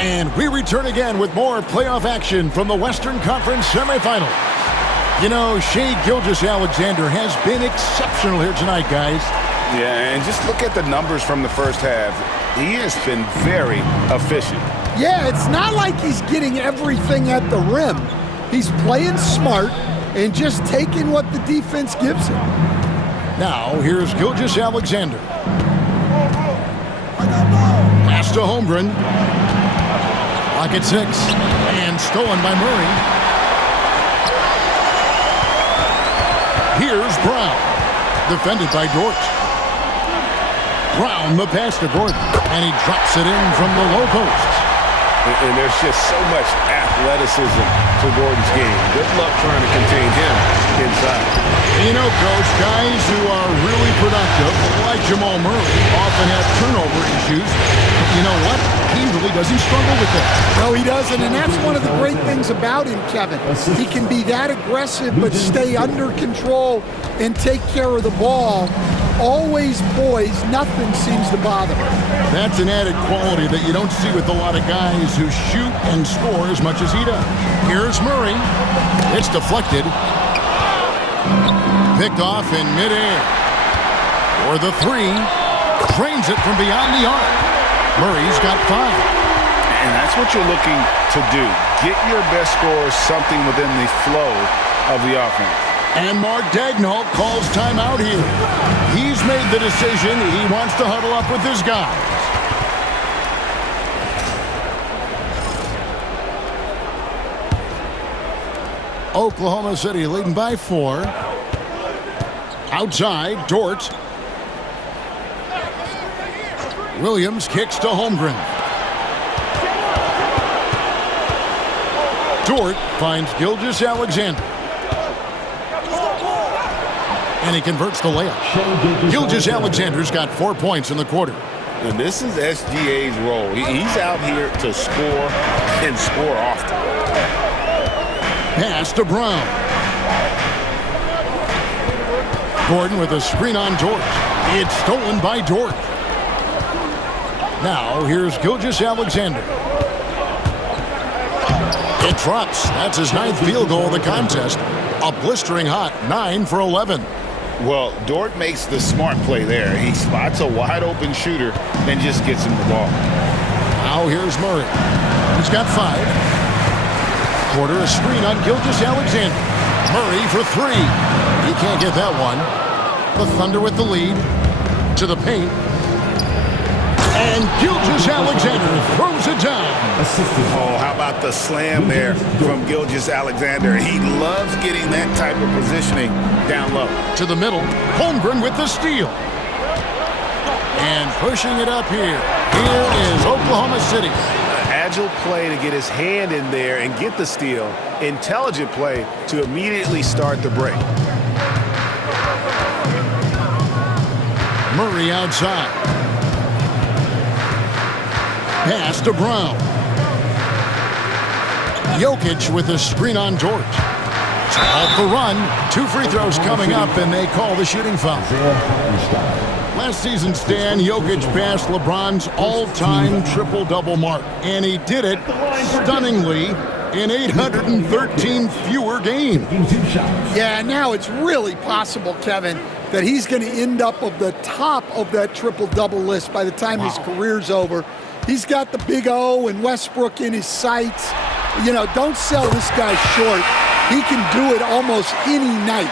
And we return again with more playoff action from the Western Conference semifinals. You know, Shai Gilgeous-Alexander has been exceptional here tonight, guys. Yeah, and just look at the numbers from the first half. He has been very efficient. Yeah, it's not like he's getting everything at the rim. He's playing smart and just taking what the defense gives him. Now, here's Gilgeous-Alexander. Pass to Holmgren. Clock at 6. And stolen by Murray. Here's Brown. Defended by Dort. Brown the pass to Gordon. And he drops it in from the low post. And there's just so much athleticism to Gordon's game. Good luck trying to contain him inside. You know, Coach, guys who are really productive, like Jamal Murray, often have turnover issues. But you know what? He really doesn't struggle with that. No, he doesn't, and that's one of the great things about him, Kevin. He can be that aggressive but stay under control and take care of the ball. Always poised, nothing seems to bother him. That's an added quality that you don't see with a lot of guys who shoot and score as much as he does. Here's Murray. It's deflected. Picked off in midair. For the 3. Trains it from beyond the arc. Murray's got 5. And that's what you're looking to do. Get your best scorers something within the flow of the offense. And Mark Daigneault calls timeout here. He's made the decision. He wants to huddle up with his guys. Oklahoma City leading by 4. Outside, Dort. Williams kicks to Holmgren. Dort finds Gilgeous-Alexander. And he converts the layup. Gilgeous-Alexander's got 4 points in the quarter. And this is SGA's role. He's out here to score and score often. Pass to Brown. Gordon with a screen on Dort. It's stolen by Dort. Now here's Gilgeous-Alexander. It drops. That's his 9th field goal of the contest. A blistering hot 9 for 11. Well, Dort makes the smart play there. He spots a wide-open shooter and just gets him the ball. Now here's Murray. He's got 5. Quarter a screen on Gilgeous-Alexander. Murray for 3. He can't get that one. The Thunder with the lead. To the paint. And Gilgeous-Alexander throws it down. Oh, how about the slam there from Gilgeous-Alexander? He loves getting that type of positioning down low. To the middle, Holmgren with the steal. And pushing it up here. Here is Oklahoma City. Agile play to get his hand in there and get the steal. Intelligent play to immediately start the break. Murray outside. Pass to Brown. Jokic with a screen on Dort. Off the run. 2 free throws coming up, and they call the shooting foul. Last season, Stan, Jokic passed LeBron's all-time triple-double mark, and he did it stunningly in 813 fewer games. Yeah, now it's really possible, Kevin, that he's going to end up at the top of that triple-double list by the time his career's over. He's got the big O and Westbrook in his sights. You know, don't sell this guy short. He can do it almost any night.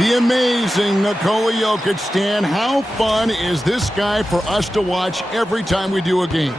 The amazing Nikola Jokic, Stan. How fun is this guy for us to watch every time we do a game?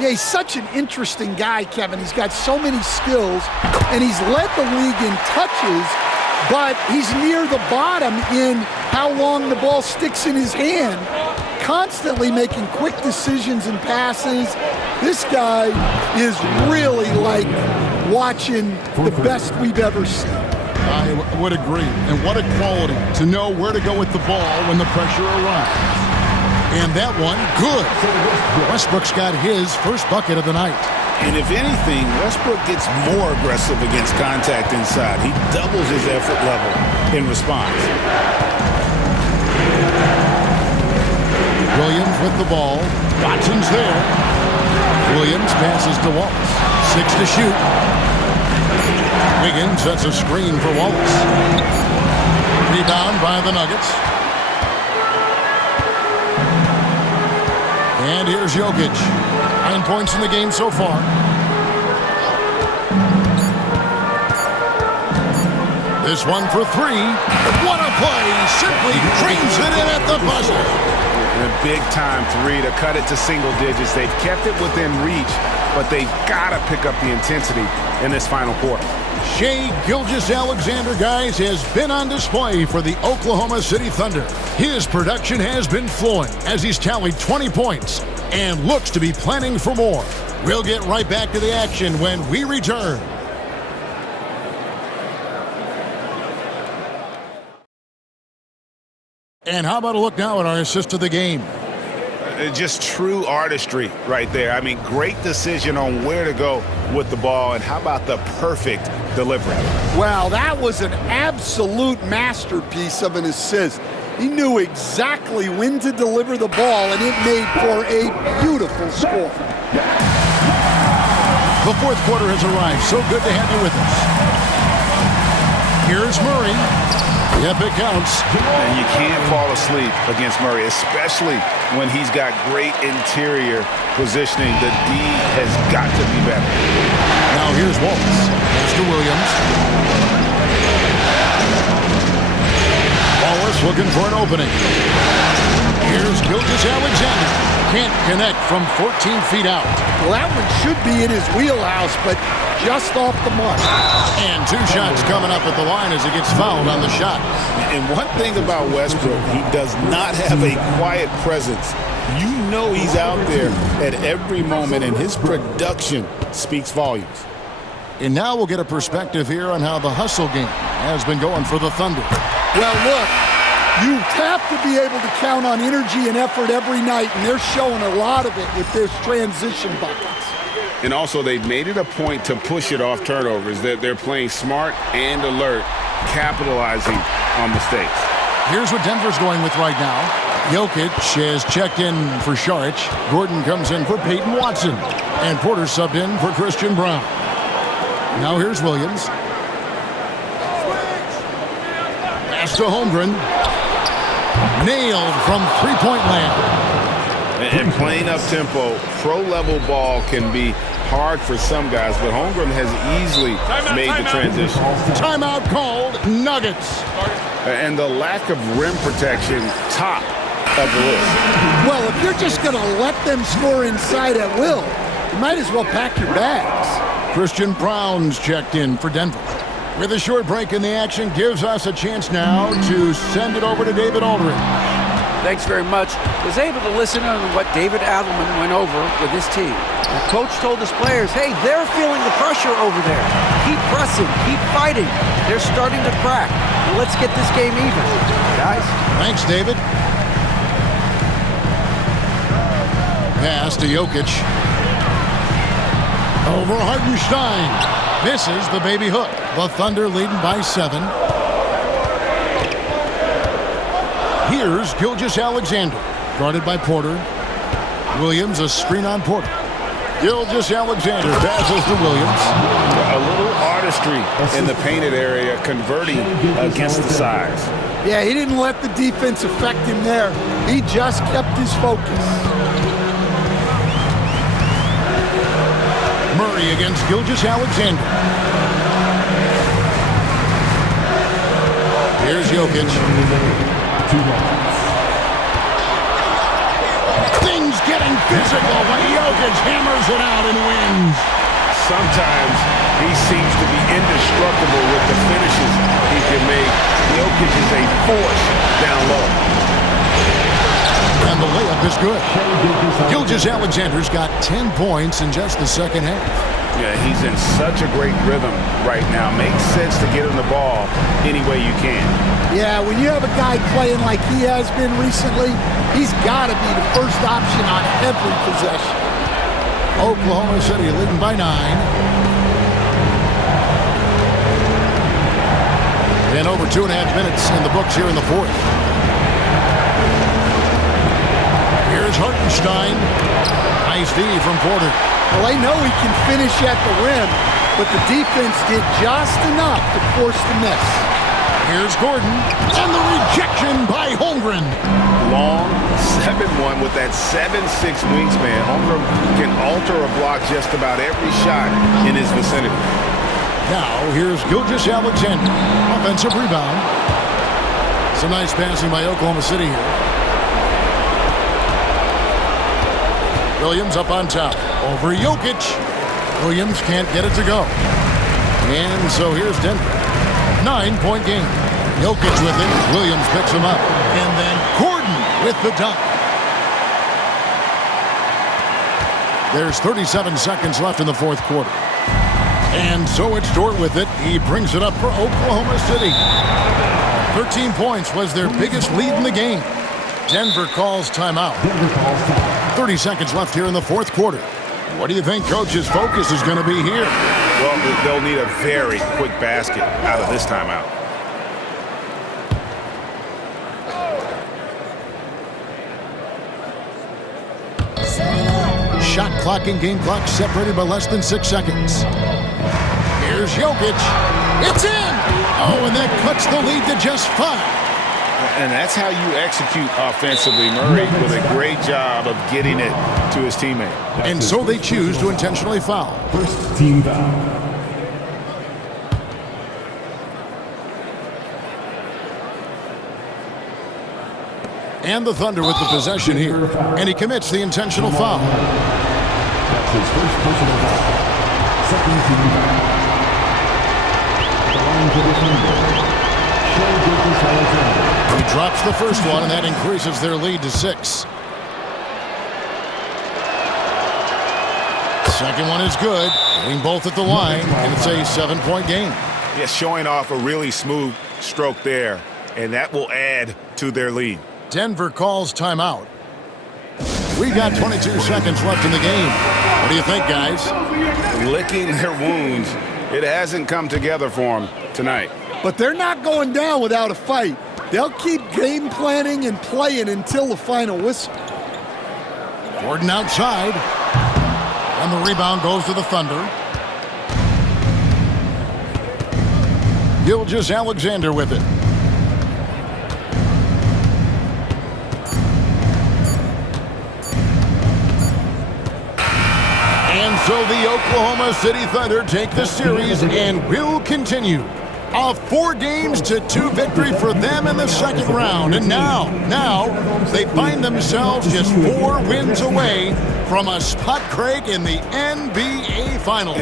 Yeah, he's such an interesting guy, Kevin. He's got so many skills, and he's led the league in touches, but he's near the bottom in how long the ball sticks in his hand, constantly making quick decisions and passes. This guy is really like watching the best we've ever seen. I would agree. And what a quality to know where to go with the ball when the pressure arrives. And that one, good. Westbrook's got his first bucket of the night. And if anything, Westbrook gets more aggressive against contact inside. He doubles his effort level in response. Williams with the ball. Watson's there. Williams passes to Wallace. 6 to shoot. Wiggins sets a screen for Wallace. Rebound by the Nuggets. And here's Jokic. 9 points in the game so far. This one for 3. What a play! Simply drains it in at the buzzer. A big-time 3 to cut it to single digits. They've kept it within reach, but they've got to pick up the intensity in this final quarter. Shai Gilgeous-Alexander, guys, has been on display for the Oklahoma City Thunder. His production has been flowing as he's tallied 20 points and looks to be planning for more. We'll get right back to the action when we return. And how about a look now at our assist of the game? Just true artistry right there. I mean, great decision on where to go with the ball, and how about the perfect delivery? Wow, that was an absolute masterpiece of an assist. He knew exactly when to deliver the ball, and it made for a beautiful score. The fourth quarter has arrived. So good to have you with us. Here's Murray. Yep, it counts. And you can't fall asleep against Murray, especially when he's got great interior positioning. The D has got to be better. Now here's Wallace. Pass to Williams. Wallace looking for an opening. Here's Gilgeous-Alexander. Can't connect from 14 feet out. Well, that one should be in his wheelhouse, but just off the mark. And 2 shots coming up at the line as he gets fouled on the shot. And one thing about Westbrook, he does not have a quiet presence. You know he's out there at every moment, and his production speaks volumes. And now we'll get a perspective here on how the hustle game has been going for the Thunder. Well, look, you have to be able to count on energy and effort every night, and they're showing a lot of it with their transition buckets. And also, they've made it a point to push it off turnovers. They're playing smart and alert, capitalizing on mistakes. Here's what Denver's going with right now. Jokic has checked in for Saric. Gordon comes in for Peyton Watson. And Porter subbed in for Christian Brown. Now here's Williams. Pass to Holmgren. Nailed from three-point land. And playing up-tempo, pro-level ball can be hard for some guys, but Holmgren has easily made the transition. Timeout called. Nuggets. And the lack of rim protection, top of the list. Well, if you're just going to let them score inside at will, you might as well pack your bags. Christian Brown's checked in for Denver. With a short break in the action, gives us a chance now to send it over to David Aldridge. Thanks very much. Was able to listen to what David Adelman went over with his team. The coach told his players, hey, they're feeling the pressure over there. Keep pressing, keep fighting. They're starting to crack. Now let's get this game even, guys. Thanks, David. Pass to Jokic. Over Hartenstein. Misses the baby hook. The Thunder leading by 7. Here's Gilgeous-Alexander, guarded by Porter. Williams, a screen on Porter. Gilgeous-Alexander passes to Williams. A little artistry in the painted area, converting against the size. Yeah, he didn't let the defense affect him there. He just kept his focus. Murray against Gilgeous-Alexander. Here's Jokic. Things getting physical, but Jokic hammers it out and wins. Sometimes he seems to be indestructible with the finishes he can make. Jokic is a force down low. And the layup is good. Gilgeous-Alexander's got 10 points in just the second half. Yeah, he's in such a great rhythm right now. Makes sense to get him the ball any way you can. Yeah, when you have a guy playing like he has been recently, he's got to be the first option on every possession. Oklahoma City leading by 9. And over 2.5 minutes in the books here in the fourth. Here's Hartenstein. Nice D from Porter. Well, they know he can finish at the rim, but the defense did just enough to force the miss. Here's Gordon, and the rejection by Holmgren. Long 7-1 with that 7'6" wingspan. Holmgren can alter a block just about every shot in his vicinity. Now, here's Alexander. Offensive rebound. Some nice passing by Oklahoma City here. Williams up on top. Over Jokic. Williams can't get it to go. And so here's Denver. 9-point game. Jokic with it. Williams picks him up. And then Gordon with the dunk. There's 37 seconds left in the fourth quarter. And so it's Dort with it. He brings it up for Oklahoma City. 13 points was their biggest lead in the game. Denver calls timeout. 30 seconds left here in the fourth quarter. What do you think Coach's focus is going to be here? Well, they'll need a very quick basket out of this timeout. Shot clock and game clock separated by less than 6 seconds. Here's Jokic. It's in! Oh, and that cuts the lead to just 5. And that's how you execute offensively. Murray with a great job of getting it to his teammate. And so they choose to intentionally foul. First team foul. And the Thunder with the possession here. And he commits the intentional foul. That's his first personal foul. Second team foul. The line to the Thunder. He drops the first one, and that increases their lead to 6. Second one is good. Hitting both at the line, and it's a 7-point game. Yes, showing off a really smooth stroke there, and that will add to their lead. Denver calls timeout. We've got 22 seconds left in the game. What do you think, guys? Licking their wounds. It hasn't come together for them tonight. But they're not going down without a fight. They'll keep game planning and playing until the final whistle. Gordon outside. And the rebound goes to the Thunder. Alexander with it. And so the Oklahoma City Thunder take the series and will continue. A 4-2 victory for them in the second round. And now they find themselves just 4 wins away from a spot, Craig, in the NBA Finals.